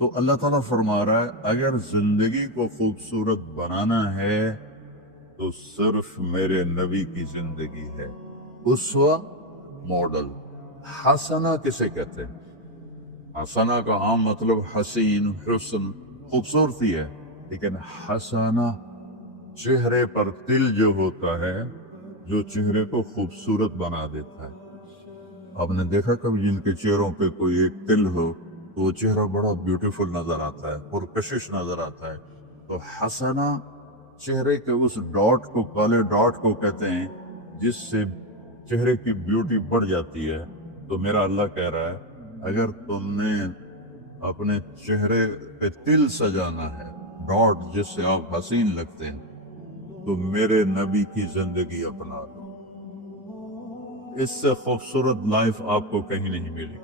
تو اللہ تعالیٰ فرما رہا ہے اگر زندگی کو خوبصورت بنانا ہے تو صرف میرے نبی کی زندگی ہے. اسوہ ماڈل. حسنہ کسے کہتے ہیں؟ حسنہ کا عام مطلب حسین، حسن، خوبصورتی ہے، لیکن حسنہ چہرے پر تل جو ہوتا ہے جو چہرے کو خوبصورت بنا دیتا ہے. آپ نے دیکھا کبھی جن کے چہروں پہ کوئی ایک تل ہو تو وہ چہرہ بڑا بیوٹیفل نظر آتا ہے، پرکشش نظر آتا ہے. تو حسنہ چہرے کے اس ڈاٹ کو، کالے ڈاٹ کو کہتے ہیں جس سے چہرے کی بیوٹی بڑھ جاتی ہے. تو میرا اللہ کہہ رہا ہے اگر تم نے اپنے چہرے پہ تل سجانا ہے، ڈاٹ جس سے آپ حسین لگتے ہیں، تو میرے نبی کی زندگی اپنا لو. اس سے خوبصورت لائف آپ کو کہیں نہیں ملے گی.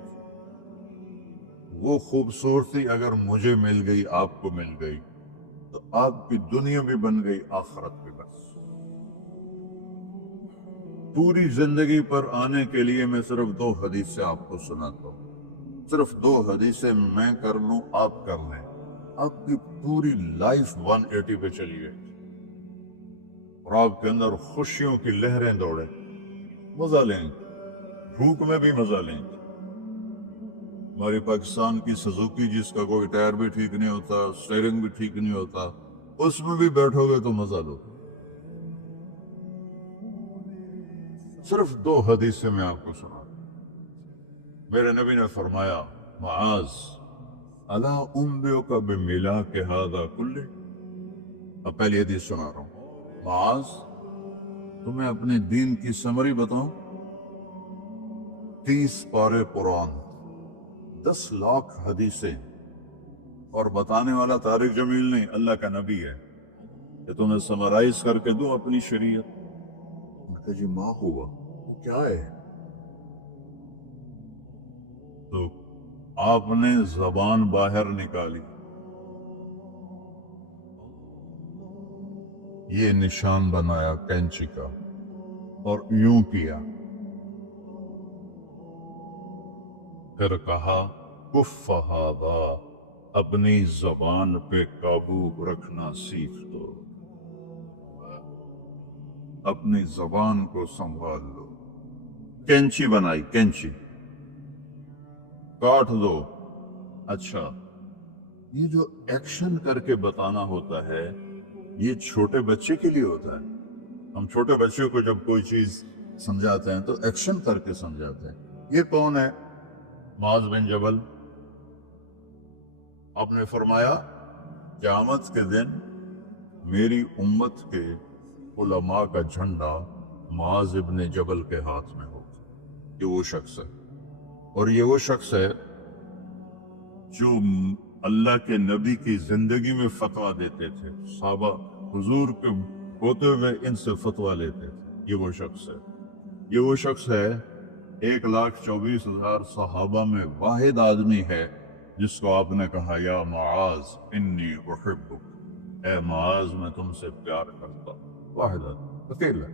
وہ خوبصورتی اگر مجھے مل گئی، آپ کو مل گئی، تو آپ کی دنیا بھی بن گئی، آخرت بھی بس. پوری زندگی پر آنے کے لیے میں صرف 2 حدیثیں آپ کو سناتا ہوں. صرف 2 حدیثیں میں کر لوں، آپ کر لیں، آپ کی پوری لائف 180 پہ چلی گئی اور آپ کے اندر خوشیوں کی لہریں دوڑیں. مزہ لیں گے، بھوک میں بھی مزہ لیں گے. ہماری پاکستان کی سزوکی جس کا کوئی ٹائر بھی ٹھیک نہیں ہوتا، سٹیئرنگ بھی ٹھیک نہیں ہوتا، اس میں بھی بیٹھو گے تو مزہ لو. صرف 2 حدیثیں میں آپ کو سنا. میرے نبی نے فرمایا معاذ الا انبئک بملاک ھذا کلہ. اب پہلی حدیث سنا رہا ہوں. معاذ تمہیں اپنے دین کی سمری بتاؤں؟ 30 پارے قرآن، 10 لاکھ حدیثیں، اور بتانے والا طارق جمیل نہیں، اللہ کا نبی ہے. کہ تمہیں سمرائز کر کے دوں اپنی شریعت. میں کہا جی ماں ہوا وہ کیا ہے؟ تو آپ نے زبان باہر نکالی، یہ نشان بنایا کینچی کا اور یوں کیا، پھر کہا کف ھذا، اپنی زبان پہ قابو رکھنا سیکھ دو، اپنی زبان کو سنبھال لو. کینچی بنائی، کینچی کاٹ دو. اچھا یہ جو ایکشن کر کے بتانا ہوتا ہے یہ چھوٹے بچے کے لیے ہوتا ہے. ہم چھوٹے بچے کو جب کوئی چیز سمجھاتے ہیں تو ایکشن کر کے سمجھاتے ہیں. یہ کون ہے؟ معاذ بن جبل. آپ نے فرمایا قیامت کے دن میری امت کے علماء کا جھنڈا معاذ بن جبل کے ہاتھ میں ہوگا. یہ وہ شخص ہے، اور یہ وہ شخص ہے جو اللہ کے نبی کی زندگی میں فتویٰ دیتے تھے. صحابہ حضور کے ہوتے ہوئے ان سے فتویٰ لیتے تھے. یہ وہ شخص ہے. یہ وہ شخص ہے 1,24,000 صحابہ میں واحد آدمی ہے جس کو آپ نے کہا یا معاذ انی احبک، اے معاذ میں تم سے پیار کرتا ہوں. واحد آدمی، اکیلا.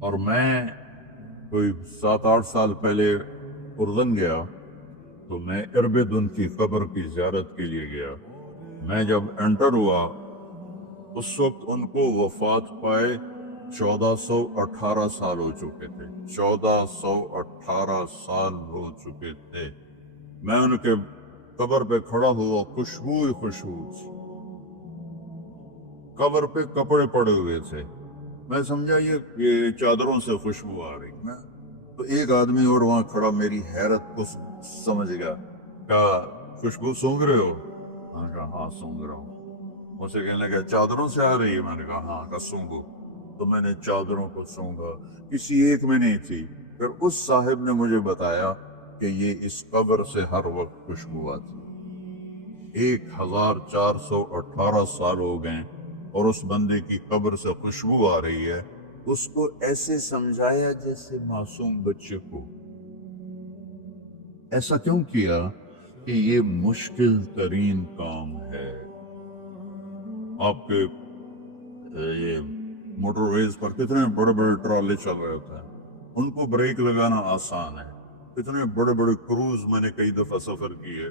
اور میں کوئی 7-8 سال پہلے اردن گیا تو میں اربد ان کی قبر کی زیارت کے لیے گیا. میں جب انٹر ہوا اس وقت ان کو وفات پائے 1418 سال ہو چکے تھے. 1418 سال ہو چکے تھے. میں ان کے قبر پہ کھڑا ہوا، خوشبو ہی خوشبو تھی. قبر پہ کپڑے پڑے ہوئے تھے. میں سمجھا یہ چادروں سے خوشبو آ رہی. میں تو ایک آدمی اور وہاں کھڑا میری حیرت کو سمجھ گیا. کہا خوشبو سونگ رہے ہو؟ میں نے کہا ہاں سونگ رہا ہوں. مجھ سے کہنے لگا چادروں سے آ رہی ہے؟ میں نے کہا ہاں. کہا سونگو. تو میں نے چادروں کو سونگا. کسی ایک میں نہیں تھی. پھر اس صاحب نے مجھے بتایا کہ یہ اس قبر سے ہر وقت خوشبو آتی. 1418 سال ہو گئے اور اس بندے کی قبر سے خوشبو آ رہی ہے. اس کو ایسے سمجھایا جیسے معصوم بچے کو. ایسا کیوں کیا؟ کہ یہ مشکل ترین کام ہے. آپ کے یہ موٹر ویز پر کتنے بڑے بڑے ٹرالے چل رہے ہوتے ہیں، ان کو بریک لگانا آسان ہے. اتنے بڑے بڑے کروز میں نے کئی دفعہ سفر کیے،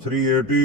380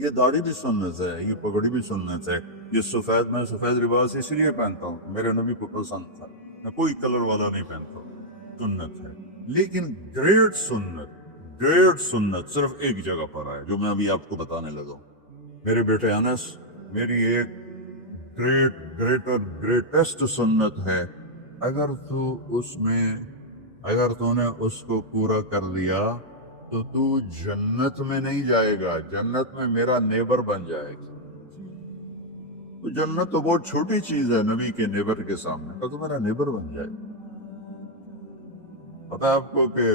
یہ داڑھی بھی سنت ہے، یہ پگڑی بھی سنت ہے، یہ سفید، میں سفید لباس اس لیے پہنتا ہوں، میرے نبی کو پسند تھا، میں کوئی کلر والا نہیں پہنتا ہوں، سنت ہے۔ لیکن گریٹ سنت صرف ایک جگہ پر ہے جو میں ابھی آپ کو بتانے لگا ہوں۔ میرے بیٹے انس، میری ایک گریٹسٹ سنت ہے، اگر تو نے اس کو پورا کر لیا تو جنت میں نہیں جائے گا، جنت میں میرا نیبر بن جائے گا۔ تو جنت تو بہت چھوٹی چیز ہے نبی کے نیبر کے سامنے، تو میرا نیبر بن جائے گا۔ پتا ہے آپ کو کہ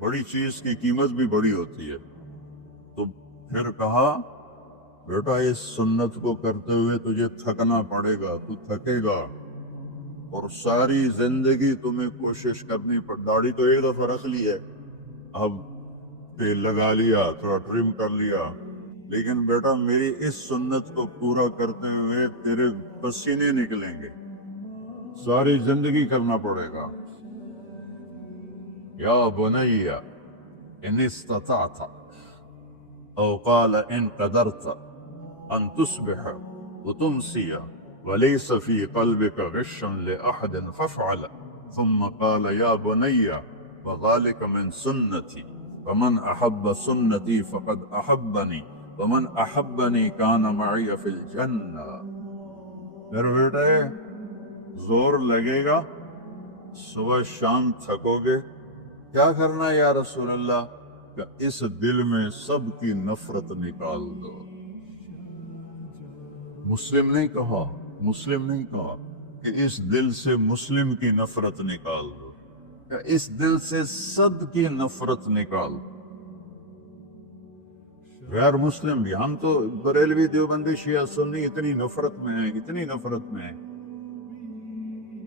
بڑی چیز کی قیمت بھی بڑی ہوتی ہے۔ تو پھر کہا بیٹا اس سنت کو کرتے ہوئے تجھے تھکنا پڑے گا، تو تھکے گا، اور ساری زندگی تمہیں کوشش کرنی پڑ، داڑھی تو ایک دفعہ رکھ لی ہے، اب تیل لگا لیا، تھوڑا ٹرم کر لیا، لیکن بیٹا میری اس سنت کو پورا کرتے ہوئے تیرے پسینے نکلیں گے، ساری زندگی کرنا پڑے گا۔ یا بنی ان استطعت او قال ان قدرت ان تصبح وتمسي وليس في قلبك غش لأحد فافعل، ثم قال يا بني وذلك من سنتي ومن أحب سنتي فقد أحبني ومن أحبني كان معي في الجنة۔ میرے بیٹے زور لگے گا، صبح شام تھکو گے، کیا کرنا ہے یا رسول اللہ؟ کہ اس دل میں سب کی نفرت نکال دو۔ مسلم نہیں کہا کہ اس دل سے مسلم کی نفرت نکال دو، کہ اس دل سے سب کی نفرت نکال دو۔ غیر مسلم بھی، ہم تو بریلوی دیوبندی شیعہ سنی اتنی نفرت میں ہیں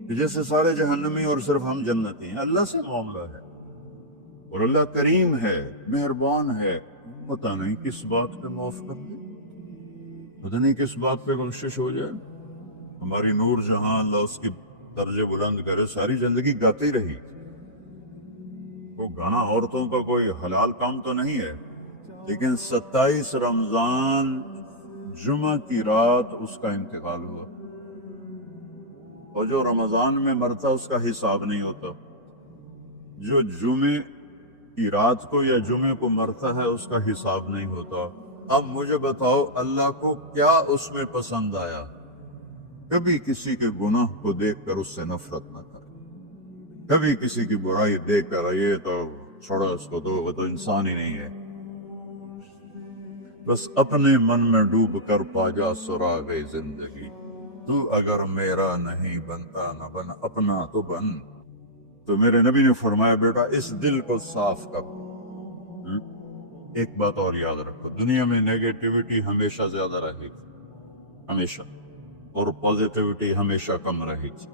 کہ جیسے سارے جہنمی اور صرف ہم جنتی ہیں۔ اللہ سے معاملہ ہے، اور اللہ کریم ہے، مہربان ہے، پتہ نہیں کس بات پہ معاف کر دے، پتہ نہیں کس بات پہ بخشش ہو جائے۔ ہماری نور جہاں، اللہ اس کی درجے بلند کرے، ساری زندگی گاتی رہی۔ وہ گانا عورتوں کا کوئی حلال کام تو نہیں ہے، لیکن 27 رمضان جمعہ کی رات اس کا انتقال ہوا، اور جو رمضان میں مرتا اس کا حساب نہیں ہوتا، جو جمعے کی رات کو یا جمعے کو مرتا ہے اس کا حساب نہیں ہوتا۔ اب مجھے بتاؤ اللہ کو کیا اس میں پسند آیا؟ کبھی کسی کے گناہ کو دیکھ کر اس سے نفرت نہ کرے، کبھی کسی کی برائی دیکھ کر یہ تو چھوڑو اس کو، تو وہ تو انسان ہی نہیں ہے۔ بس اپنے من میں ڈوب کر پا جا سراغ زندگی، تو اگر میرا نہیں بنتا نہ بن اپنا تو بن۔ تو میرے نبی نے فرمایا بیٹا اس دل کو صاف کر۔ ایک بات اور یاد رکھو، دنیا میں نیگیٹیوٹی ہمیشہ زیادہ رہے گی، ہمیشہ، اور پازیٹیوٹی ہمیشہ کم رہے گی۔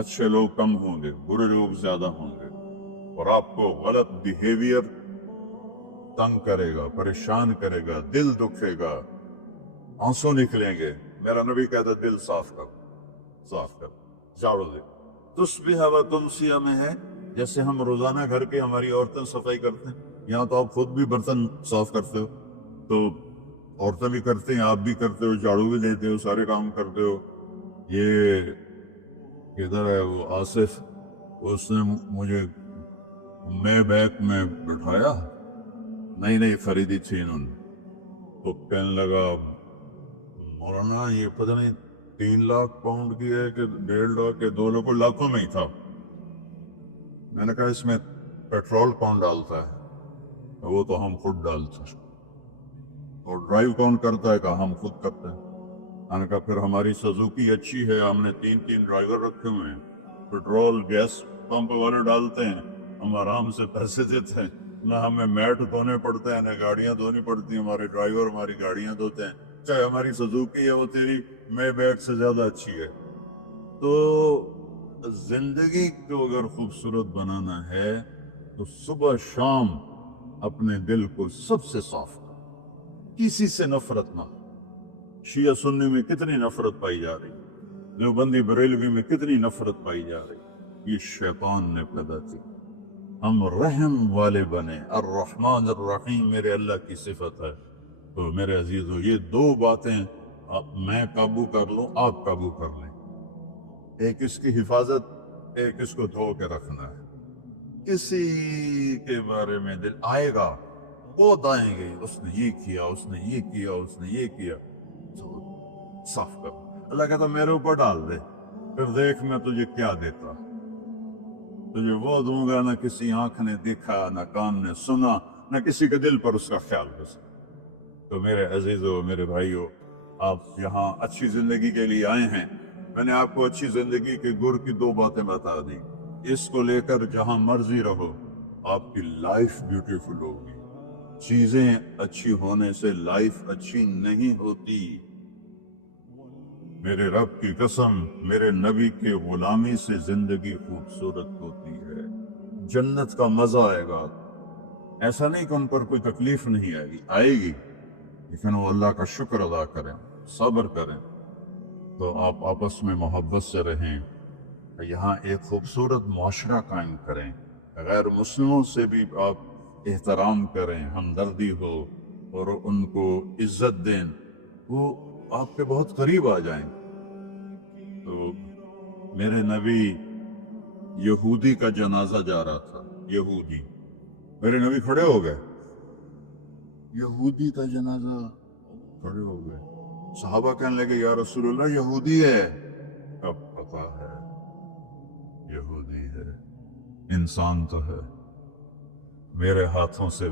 اچھے لوگ کم ہوں گے، برے لوگ زیادہ ہوں گے، اور آپ کو غلط بیہیویئر تنگ کرے گا، پریشان کرے گا، دل دکھے گا، آنسو نکلیں گے۔ میرا نبی کہتا دل صاف کر، جھاڑو دے۔ تصبح و تمسیہ میں ہے، جیسے ہم روزانہ گھر کے ہماری عورتیں صفائی کرتے ہیں، یہاں تو آپ خود بھی برتن صاف کرتے ہو، تو عورتیں بھی کرتے ہیں، آپ بھی کرتے ہو، جھاڑو بھی دیتے ہو، سارے کام کرتے ہو۔ یہ کدھر ہے وہ آصف، اس نے مجھے میں بیک میں بٹھایا، نئی خریدی تھی انہوں نے، تو کہنے لگا مولانا یہ پتہ نہیں 3 لاکھ پاؤنڈ کی ہے کہ 1.5 لاکھ کے 2 لاکھ، لاکھوں میں ہی تھا۔ میں نے کہا اس میں پیٹرول کون ڈالتا ہے؟ وہ تو ہم خود ڈالتے ہیں۔ اور ڈرائیو کون کرتا ہے؟ کہا ہم خود کرتے ہیں۔ میں نے کہا پھر ہماری سزوکی اچھی ہے، ہم نے 3 ڈرائیور رکھے ہوئے ہیں، پیٹرول گیس پمپ والے ڈالتے ہیں، ہم آرام سے پیسے دیتے ہیں، نہ ہمیں میٹ دھونے پڑتے ہیں، نہ گاڑیاں دھونی پڑتی ہیں، ہمارے ڈرائیور ہماری گاڑیاں دھوتے ہیں، چاہے ہماری سزوکی ہے وہ تیری میں بیگ سے زیادہ اچھی ہے۔ تو زندگی کو اگر خوبصورت بنانا ہے تو صبح شام اپنے دل کو سب سے صاف کر، کسی سے نفرت نہ۔ شیعہ سنی میں کتنی نفرت پائی جا رہی، دیوبندی بریلوی میں کتنی نفرت پائی جا رہی، یہ شیطان نے پیدا کی۔ ہم رحم والے بنے، الرحمن الرحیم میرے اللہ کی صفت ہے، تو میرے عزیزو یہ دو باتیں میں قابو کر لوں، آپ قابو کر لیں، ایک اس کی حفاظت، ایک اس کو دھو کے رکھنا ہے۔ کسی کے بارے میں دل آئے گا، بہت آئیں گے، اس نے یہ کیا، اس نے یہ کیا، اس نے یہ کیا، تو صاف کر۔ اللہ کہتا میرے اوپر ڈال دے، پھر دیکھ میں تجھے کیا دیتا، تجھے وہ دوں گا نہ کسی آنکھ نے دیکھا، نہ کان نے سنا، نہ کسی کے دل پر اس کا خیال گزرا۔ تو میرے عزیزو، میرے بھائیو، آپ یہاں اچھی زندگی کے لیے آئے ہیں۔ میں نے آپ کو اچھی زندگی کے گر کی دو باتیں بتا دی، اس کو لے کر جہاں مرضی رہو، آپ کی لائف بیوٹیفل ہوگی۔ چیزیں اچھی ہونے سے لائف اچھی نہیں ہوتی۔ میرے رب کی قسم، میرے نبی کے غلامی سے زندگی خوبصورت ہوتی ہے، جنت کا مزہ آئے گا۔ ایسا نہیں کہ ان پر کوئی تکلیف نہیں آئے گی، آئے گی، لیکن وہ اللہ کا شکر ادا کریں، صبر کریں، تو آپ آپس میں محبت سے رہیں، یہاں ایک خوبصورت معاشرہ قائم کریں، غیر مسلموں سے بھی آپ احترام کریں، ہمدردی ہو اور ان کو عزت دیں، وہ آپ کے بہت قریب آ جائیں۔ تو میرے نبی یہودی کا جنازہ جا رہا تھا، یہودی، میرے نبی کھڑے ہو گئے، یہودی کا جنازہ، کھڑے ہو گئے۔ صحابہ کہنے لگے یا رسول اللہ یہودی ہے۔ اب پتا ہے یہودی ہے، انسان تو ہے، میرے ہاتھوں سے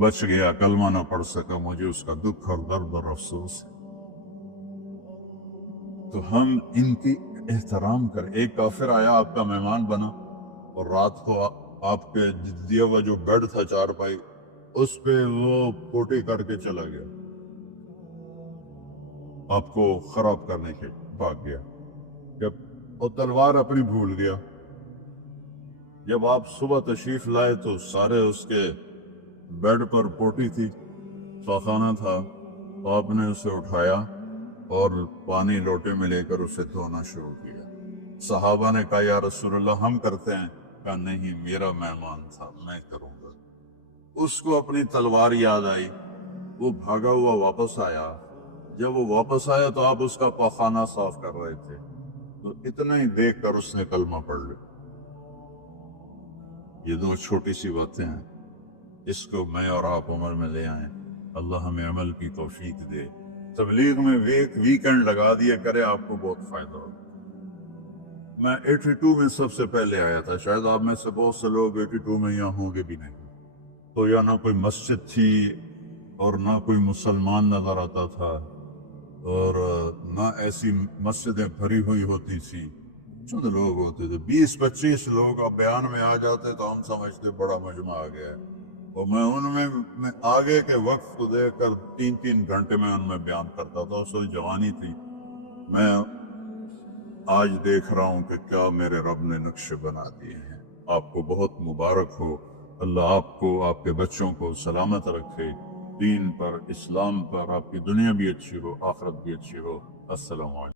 بچ گیا، کلمہ نہ پڑھ سکا، مجھے اس کا دکھ اور درد اور افسوس ہے۔ تو ہم ان کی احترام کریں۔ ایک کافر آیا، آپ کا مہمان بنا، اور رات کو آپ کے دیا ہوا جو بیڈ تھا چارپائی، اس پہ وہ پوٹی کر کے چلا گیا، آپ کو خراب کرنے کے بھاگ گیا، جب وہ تلوار اپنی بھول گیا۔ جب آپ صبح تشریف لائے تو سارے اس کے بیڈ پر پوٹی تھی، خانہ تھا، تو آپ نے اسے اٹھایا اور پانی لوٹے میں لے کر اسے دھونا شروع کیا۔ صحابہ نے کہا یا رسول اللہ ہم کرتے ہیں، کہا نہیں، میرا مہمان تھا، میں کروں گا۔ اس کو اپنی تلوار یاد آئی، وہ بھاگا ہوا واپس آیا۔ جب وہ واپس آیا تو آپ اس کا پاخانہ صاف کر رہے تھے، تو اتنا ہی دیکھ کر اس نے کلمہ پڑھ لیا۔ یہ دو چھوٹی سی باتیں ہیں، اس کو میں اور آپ عمل میں لے آئیں، اللہ ہمیں عمل کی توفیق دے۔ تبلیغ میں ویکنڈ لگا دیا کرے، آپ کو بہت فائدہ ہوگا۔ میں 82 میں سب سے پہلے آیا تھا، شاید آپ میں سے بہت سے لوگ 82 میں یہاں ہوں گے بھی نہیں۔ تو یا نہ کوئی مسجد تھی اور نہ کوئی مسلمان نظر آتا تھا، اور نہ ایسی مسجدیں بھری ہوئی ہوتی تھی، چند لوگ ہوتے تھے، 20-25 لوگ اب بیان میں آ جاتے تو ہم سمجھتے بڑا مجمع آ گیا ہے، اور میں ان میں آگے کے وقت کو دیکھ کر 3-3 گھنٹے میں ان میں بیان کرتا تھا۔ اس وقت جوانی تھی۔ میں آج دیکھ رہا ہوں کہ کیا میرے رب نے نقشے بنا دیے ہیں۔ آپ کو بہت مبارک ہو، اللہ آپ کو، آپ کے بچوں کو سلامت رکھے، دین پر، اسلام پر، آپ کی دنیا بھی اچھی ہو، آخرت بھی اچھی ہو۔ السلام علیکم۔